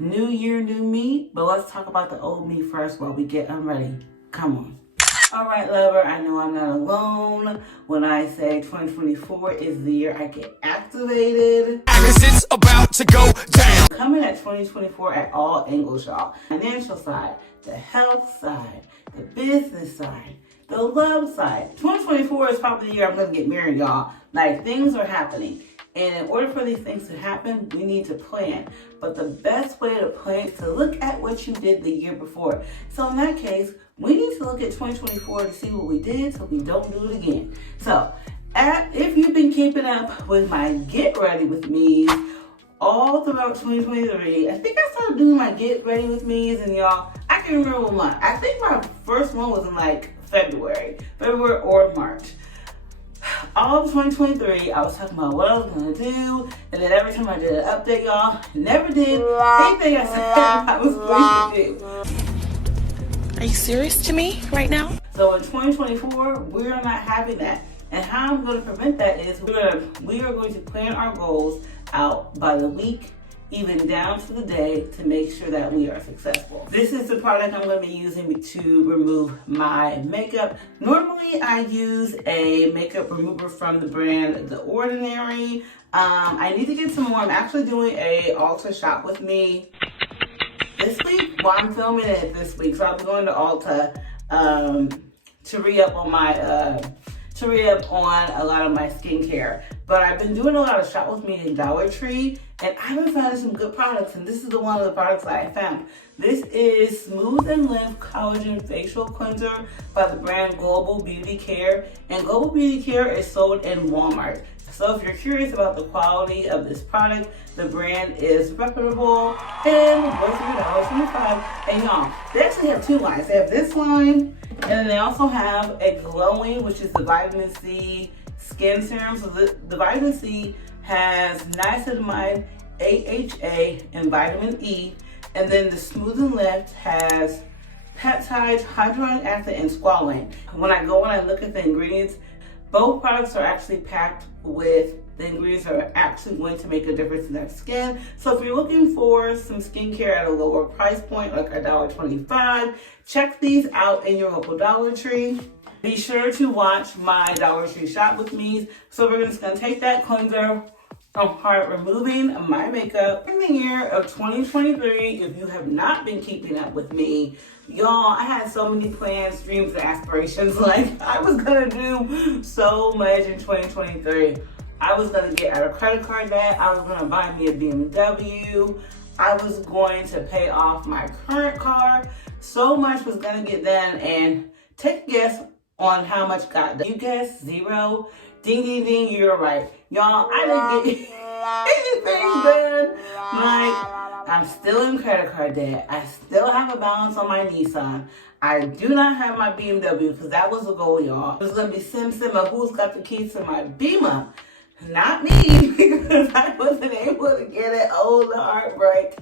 New year, new me, but let's talk about the old me first while we get unready. Come on. All right, lover, I know I'm not alone when I say 2024 is the year I get activated. It's about to go down. Coming at 2024 at all angles, y'all. Financial side, the health side, the business side, the love side. 2024 is probably the year I'm going to get married, y'all. Like, things are happening. And in order for these things to happen, we need to plan. But the best way to plan is to look at what you did the year before. So in that case, we need to look at 2024 to see what we did so we don't do it again. So if you've been keeping up with my Get Ready With Me's all throughout 2023, I think I started doing my Get Ready With Me's, and y'all, I can't remember what month. I think my first one was in like February or March. All of 2023, I was talking about what I was going to do, and then every time I did an update, y'all, never did anything I said I was going to do. Are you serious to me right now? So in 2024, we're not having that. And how I'm going to prevent that is we are going to plan our goals out by the week, even down to the day, to make sure that we are successful. This is the product I'm going to be using to remove my makeup. Normally, I use a makeup remover from the brand The Ordinary. I need to get some more. I'm actually doing a Ulta shop with me this week. Well, I'm filming it this week, so I'll be going to Ulta to re-up on a lot of my skincare. But I've been doing a lot of shop with me in Dollar Tree, and I've been finding some good products, and this is one of the products that I found. This is Smooth and Lift Collagen Facial Cleanser by the brand Global Beauty Care, and Global Beauty Care is sold in Walmart. So if you're curious about the quality of this product, the brand is reputable and worth $1.25. And y'all, they actually have two lines. They have this line, and then they also have a glowing, which is the vitamin C skin serum. So the vitamin C has niacinamide, AHA, and vitamin E. And then the Smooth and Lift has peptides, hyaluronic acid, and squalane. When I go and I look at the ingredients, both products are actually packed with the ingredients that are actually going to make a difference in their skin. So if you're looking for some skincare at a lower price point, like $1.25, check these out in your local Dollar Tree. Be sure to watch my Dollar Tree Shop With Me. So we're just gonna take that cleanser apart, removing my makeup. In the year of 2023, if you have not been keeping up with me, y'all, I had so many plans, dreams, and aspirations. Like, I was gonna do so much in 2023. I was gonna get out of credit card debt. I was gonna buy me a BMW. I was going to pay off my current car. So much was gonna get done, and take a guess on how much got done. You guessed 0. Ding, ding, ding, you're right. Y'all, I didn't get anything done. Like, I'm still in credit card debt. I still have a balance on my Nissan. I do not have my BMW, because that was the goal, y'all. It was going to be Sim of who's got the keys to my Beamer. Not me, because I wasn't able to get it. Oh, the heartbreak.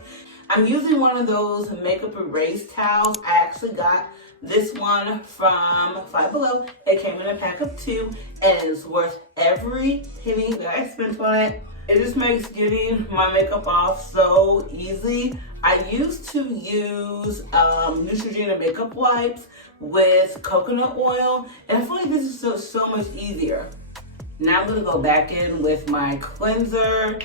I'm using one of those makeup erase towels. I actually got this one from Five Below. It came in a pack of 2, and it's worth every penny that I spent on it. It just makes getting my makeup off so easy. I used to use Neutrogena makeup wipes with coconut oil, and I feel like this is so much easier. Now I'm gonna go back in with my cleanser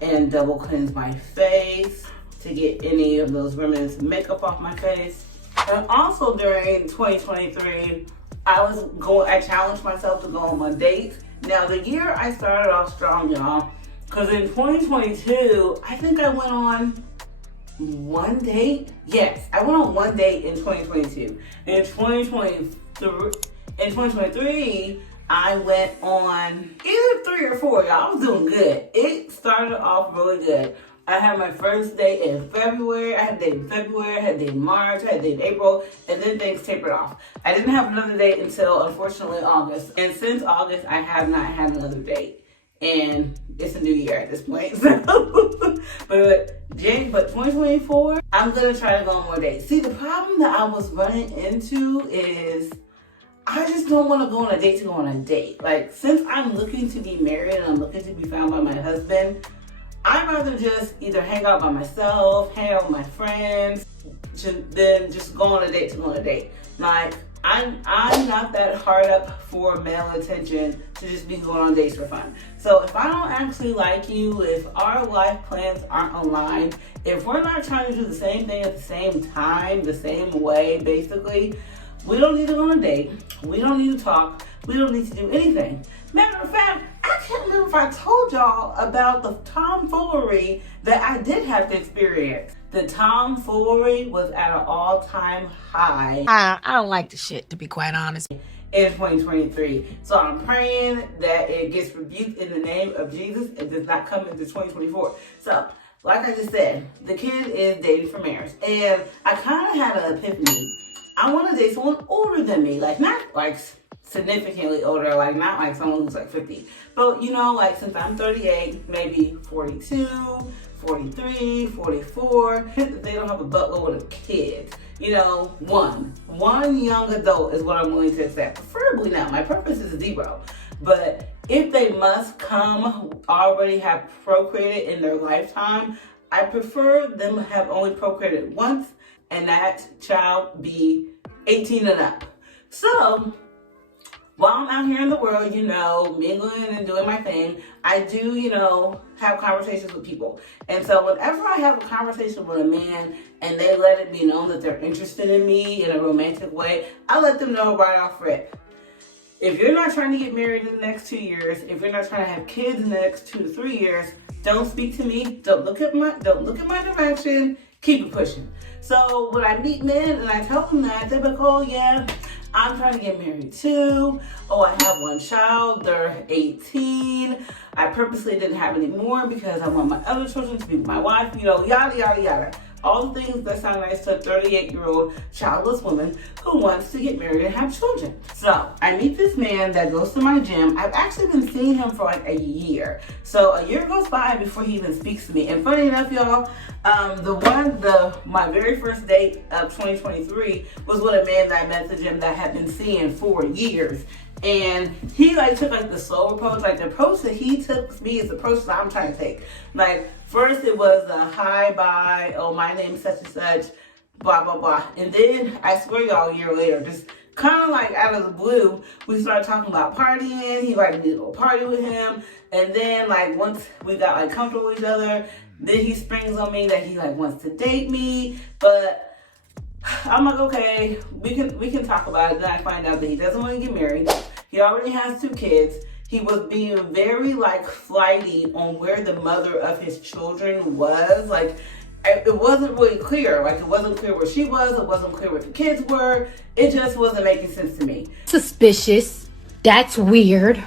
and double cleanse my face to get any of those remnants of makeup off my face. And also during 2023, I challenged myself to go on one date. Now the year I started off strong, y'all, because in 2022, I think I went on one date. Yes, I went on one date in 2022. In 2023, I went on either 3 or 4, y'all. I was doing good. It started off really good. I had my first date in February. I had a date in February. I had a date in March. I had a date in April. And then things tapered off. I didn't have another date until, unfortunately, August. And since August, I have not had another date. And it's a new year at this point. So, but 2024, I'm going to try to go on more dates. See, the problem that I was running into is I just don't want to go on a date to go on a date. Like, since I'm looking to be married and I'm looking to be found by my husband, I'd rather just either hang out by myself, hang out with my friends, than just go on a date to go on a date. Like, I'm not that hard up for male attention to just be going on dates for fun. So if I don't actually like you, if our life plans aren't aligned, if we're not trying to do the same thing at the same time, the same way, basically, we don't need to go on a date. We don't need to talk. We don't need to do anything. Matter of fact, I can't remember if I told y'all about the tomfoolery that I did have to experience. The tomfoolery was at an all-time high. I don't like the shit, to be quite honest. In 2023. So I'm praying that it gets rebuked in the name of Jesus and does not come into 2024. So, like I just said, the kid is dating for marriage. And I kind of had an epiphany. I want to date someone older than me. Like, not like significantly older, like not like someone who's like 50. But, you know, like since I'm 38, maybe 42, 43, 44, they don't have a buttload of kids. You know, one young adult is what I'm willing to accept. Preferably not. My preference is 0. But if they must come already have procreated in their lifetime, I prefer them have only procreated once and that child be 18 and up. So, while I'm out here in the world, you know, mingling and doing my thing, I do, you know, have conversations with people. And so whenever I have a conversation with a man and they let it be known that they're interested in me in a romantic way, I let them know right off rip. If you're not trying to get married in the next 2 years, if you're not trying to have kids in the next 2 to 3 years, don't speak to me. Don't look at my direction. Keep it pushing. So when I meet men and I tell them that, they're like, oh yeah, I'm trying to get married too. Oh, I have one child. They're 18. I purposely didn't have any more because I want my other children to be with my wife, you know, yada, yada, yada. All the things that sound nice to a 38-year-old childless woman who wants to get married and have children. So I meet this man that goes to my gym. I've actually been seeing him for like a year. So a year goes by before he even speaks to me. And funny enough, y'all, my very first date of 2023 was with a man that I met at the gym that I had been seeing for years. And he took the slow approach. Like the approach that he took me is the approach that I'm trying to take. Like first it was the hi, bye, oh my name is such and such, blah blah blah. And then I swear y'all, a year later, just kind of like out of the blue, we started talking about partying. He invited me to go party with him. And then once we got comfortable with each other, then he springs on me that he wants to date me. But I'm like, okay, we can talk about it. Then I find out that he doesn't want to get married. He already has 2 kids. He was being very flighty on where the mother of his children was. It wasn't really clear. It wasn't clear where she was. It wasn't clear where the kids were. It just wasn't making sense to me. Suspicious. That's weird.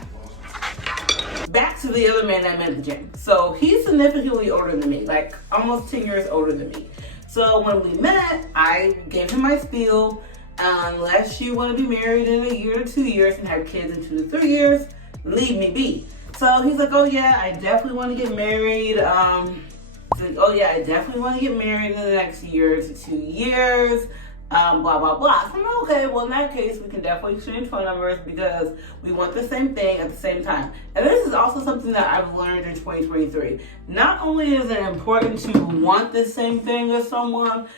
Back to the other man that I met at the gym. So he's significantly older than me, almost 10 years older than me. So when we met, I gave him my spiel. Unless you want to be married in a year to 2 years and have kids in 2 to 3 years, leave me be. So he's like, oh yeah, I definitely want to get married. Oh yeah, I definitely want to get married in the next year to 2 years. Blah, blah, blah. So I'm like, okay, well in that case, we can definitely exchange phone numbers because we want the same thing at the same time. And this is also something that I've learned in 2023. Not only is it important to want the same thing as someone,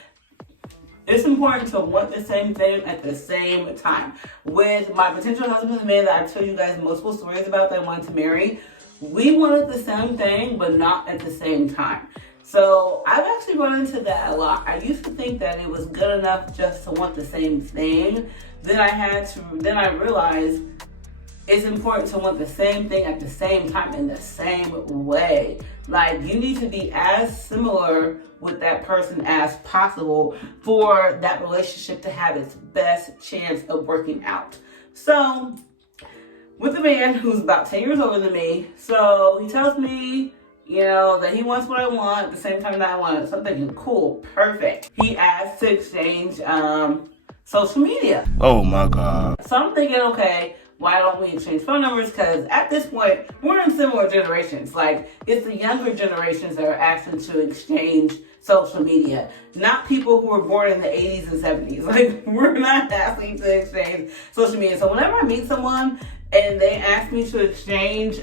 it's important to want the same thing at the same time. With my potential husband, the man that I've told you guys multiple stories about that I wanted to marry, we wanted the same thing, but not at the same time. So I've actually run into that a lot. I used to think that it was good enough just to want the same thing. Then I realized it's important to want the same thing at the same time in the same way. You need to be as similar with that person as possible for that relationship to have its best chance of working out. So with the man who's about 10 years older than me, so he tells me, that he wants what I want at the same time that I want it. So I'm thinking, cool, perfect. He asked to exchange social media. Oh my God. So I'm thinking, okay, why don't we exchange phone numbers? Because at this point, we're in similar generations. It's the younger generations that are asking to exchange social media, not people who were born in the 80s and 70s. We're not asking to exchange social media. So whenever I meet someone and they ask me to exchange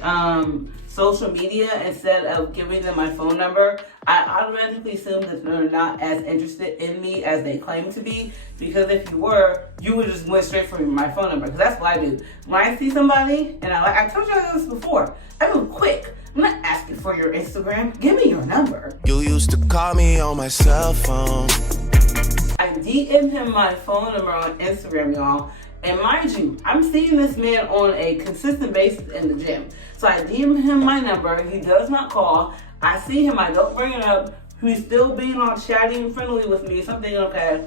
social media instead of giving them my phone number, I automatically assume that they're not as interested in me as they claim to be. Because if you were, you would just went straight for my phone number. Because that's what I do. When I see somebody, and I told you this before, I move quick. I'm not asking for your Instagram. Give me your number. You used to call me on my cell phone. I DM him my phone number on Instagram, y'all. And mind you, I'm seeing this man on a consistent basis in the gym. So I DM him my number. He does not call. I see him. I don't bring it up. He's still being all chatty and friendly with me. So I'm thinking, okay.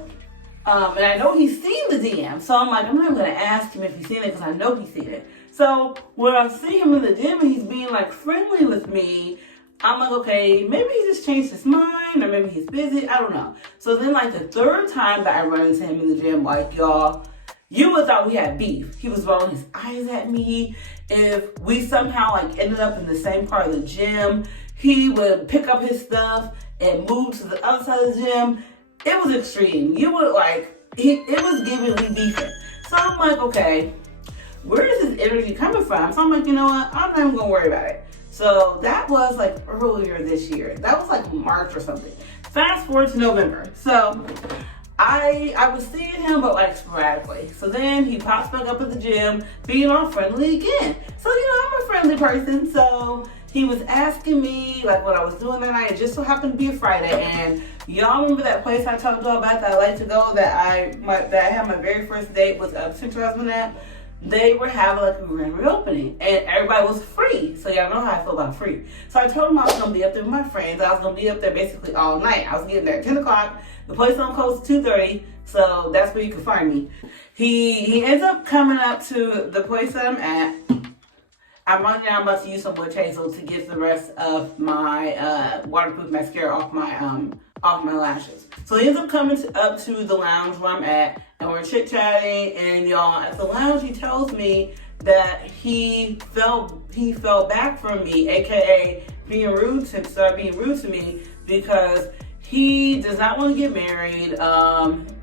And I know he's seen the DM. So I'm like, I'm not going to ask him if he's seen it because I know he's seen it. So when I see him in the gym and he's being like friendly with me, I'm like, okay, maybe he just changed his mind or maybe he's busy. I don't know. So then like the third time that I run into him in the gym, like, y'all, you would thought we had beef. He was rolling his eyes at me. If we somehow like ended up in the same part of the gym, he would pick up his stuff and move to the other side of the gym. It was extreme. You would like, it was giving me beefing. So I'm like, okay, where is this energy coming from? So I'm like, you know what? I'm not even gonna worry about it. So that was like earlier this year. That was like March or something. Fast forward to November. So I was seeing him, but like sporadically. So then he pops back up at the gym, being all friendly again. So, you know, I'm a friendly person. So he was asking me like what I was doing that night. It just so happened to be a Friday. And y'all remember that place I told y'all about that I like to go, that I had my very first date with a potential husband at? They were having like a grand reopening and everybody was free. So y'all know how I feel about free. So I told him I was gonna be up there with my friends. I was gonna be up there basically all night. I was getting there at 10 o'clock. The place don't close at 2:30, so that's where you can find me. He ends up coming up to the place that I'm at. I'm running down, I'm about to use some witch hazel to get the rest of my waterproof mascara off my lashes. So he ends up coming up to the lounge where I'm at, and we're chit-chatting, and y'all, at the lounge he tells me that he fell back from me, aka started being rude to me because he does not want to get married,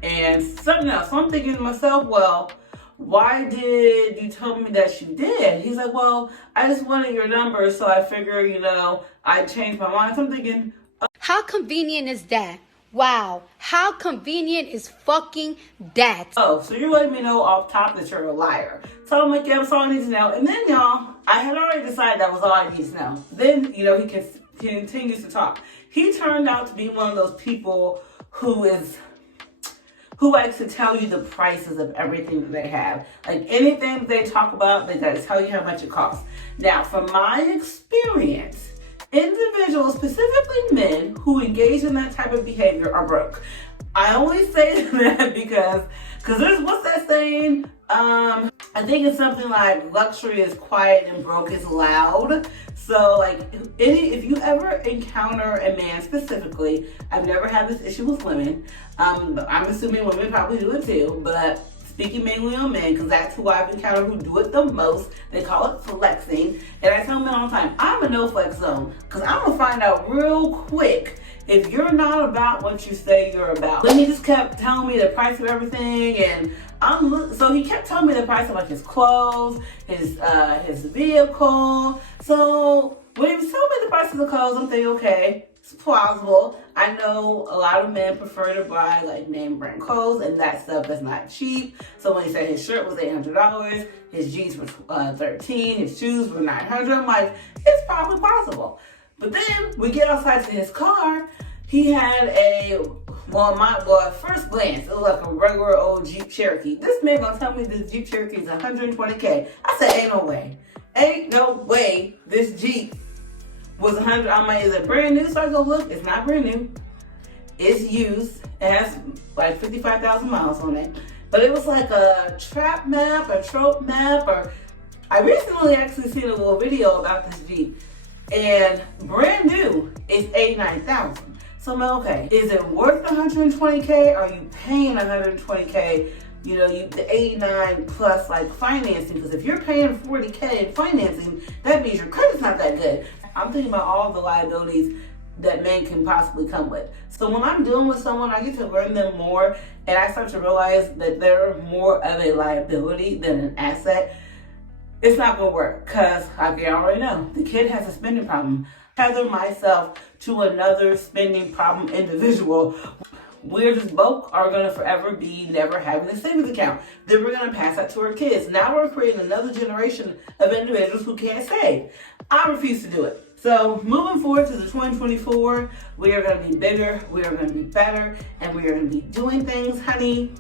and something else. So I'm thinking to myself, well, why did you tell me that you did? He's like, well, I just wanted your number, so I figure, you know, I changed my mind. So I'm thinking, How convenient is that? Wow. How convenient is fucking that? oh, so you're letting me know off top that you're a liar. So I'm like, yeah, that's all I need to know. And then, y'all, I had already decided that was all I need to know. Then, you know, he continues to talk. He turned out to be one of those people who likes to tell you the prices of everything that they have. Like anything that they talk about, they gotta tell you how much it costs. Now, from my experience, individuals, specifically men, who engage in that type of behavior are broke. I only say that because there's, what's that saying? I think it's something like luxury is quiet and broke is loud. So like if you ever encounter a man specifically, I've never had this issue with women. But I'm assuming women probably do it too, but speaking mainly on men, because that's who I've encountered who do it the most. They call it flexing. And I tell men all the time, I'm a no flex zone, because I'm going to find out real quick if you're not about what you say you're about. Then he just kept telling me the price of everything, and so he kept telling me the price of like his clothes, his vehicle. So when he was telling me the price of the clothes, I'm thinking, okay, it's plausible. I know a lot of men prefer to buy like name brand clothes, and that stuff is not cheap. So when he said his shirt was $800, his jeans were $13, his shoes were $900, I'm like, it's probably possible. But then we get outside to his car. He had at first glance, it was like a regular old Jeep Cherokee. This man gonna tell me this Jeep Cherokee is $120K. I said, ain't no way. Ain't no way this Jeep was $100. I'm like, is it brand new? So I go look, it's not brand new. It's used. It has like 55,000 miles on it. But it was like a trope map, or I recently actually seen a little video about this Jeep. And brand new is $89,000. So I'm like, okay, is it worth $120K? Are you paying $120K? You know, the 89 plus like financing, because if you're paying $40K in financing, that means your credit's not that good. I'm thinking about all the liabilities that men can possibly come with. So when I'm dealing with someone, I get to learn them more, and I start to realize that they're more of a liability than an asset. it's not gonna work because, like you already know, the kid has a spending problem. Tether myself to another spending problem individual. We're just both are gonna forever be never having a savings account. Then we're gonna pass that to our kids. Now we're creating another generation of individuals who can't save. I refuse to do it. So moving forward to the 2024, we are gonna be bigger, we are gonna be better, and we are gonna be doing things, honey.